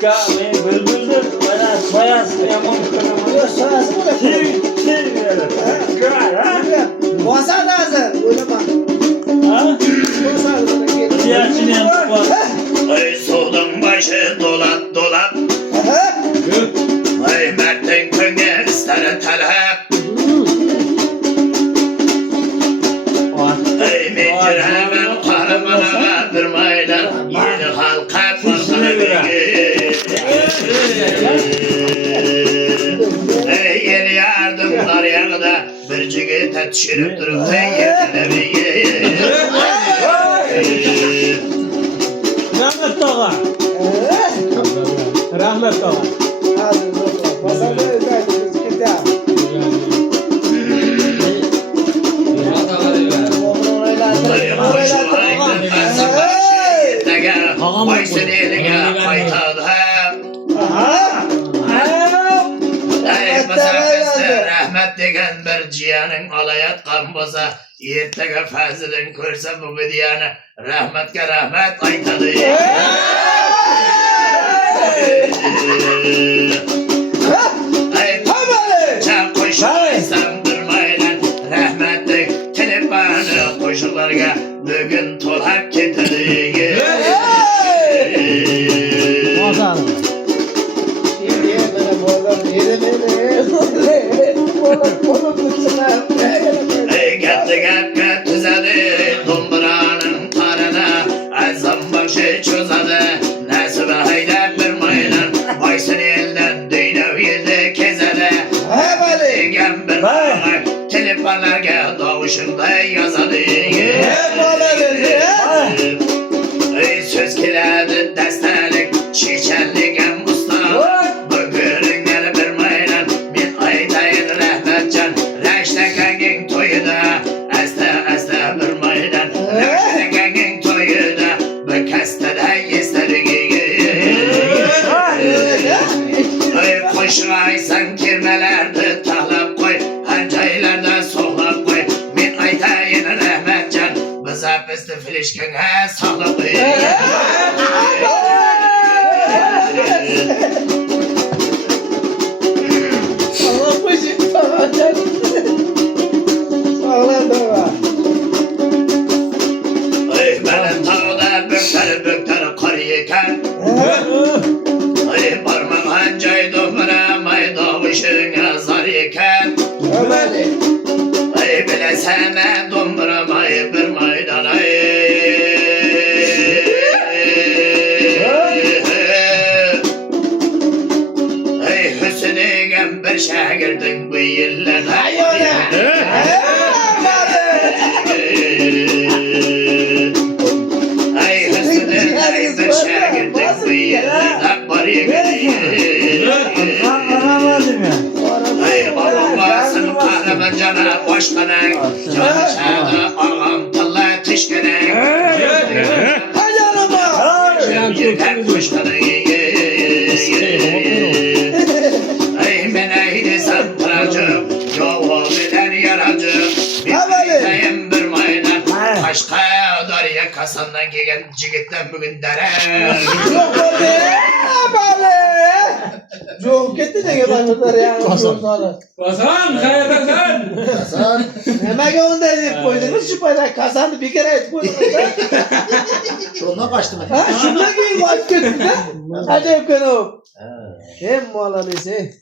Kahve bülbüldür. Bayas yaman kanama. Yok sırası mı? Çiğ verir. Kral ha? Boğazar lazım. Öyle bak. Ha? Boğazar lazım. Diğerçini yapma. Ay soğudun başı dolap dolap. Ay Mert'in köyüne ister talep. Ay mencirhemen kahramana bir maydan. Yeni halka parmağına Ey yeni yardımlar yanında bir cigete düşürüp durup yeteneği. Rahmet Ağa. Rahmet Ağa. Hadi bakalım. Boğazar'da özellikle sıkıntı ya. Rahmet degen bir ciyanın alayat kamboza Ertege fazilin körse bu bidiyani Rahmetke rahmet aytadı Çak koşulaysan durmayla Rahmetlik telefonı koşullarga Bugün tolhak getirdi Boğazar. Niye böyle boğazar? Gette tüzedi Dumburanın karına Azam başı çözadı Nesibe hayda bir maylan Baysın elden düğnev yedi kezede Degen bir maylan Telefonlarga davuşunda yazadı Söz kiledi destelik Çiçenlik en mustav Bugürün gel bir maylan Bir aytayın rahmetcan Reştekengin toyuda Este bir maydan Reştekengin toyuda Bu kestede istedik Koşmaysan kirmelerde tahlap koy Hancaylarda soğlap koy Min aytayın rahmetcan Bize pisti filişkine sağlap koy Allah başı sağlayacak. Sağlar da var. Benim tağda bökter karıyken Parmağım hancay domuna may davuşuna zar yeken Bilesene domura may bir maydan Hüsnü'nün bir şagirdin bu yıllarda Hüsnü'nün bir şagirdin bu yıllarda bari Anlamadım ya. Babasın kahraman cana başkanak Canışada ağam talla tişkenek Hadi araba. Yürgen kuşkanak Meneydi santracım Yolu bilen yaracım Bir bir maydan Başka darıya kasandan gelen cigitten bugün dere Yok be. Abi. Çok gitti de yabancılar yani. Hasan, hayata sen. Hemen onu da edip koydunuz şu paylar kazandı bir kere et koydunuz. Şundan kaçtım ben. Ha şundan giyin kaç kötü de. Acayip kanım. Hem muhalalesi.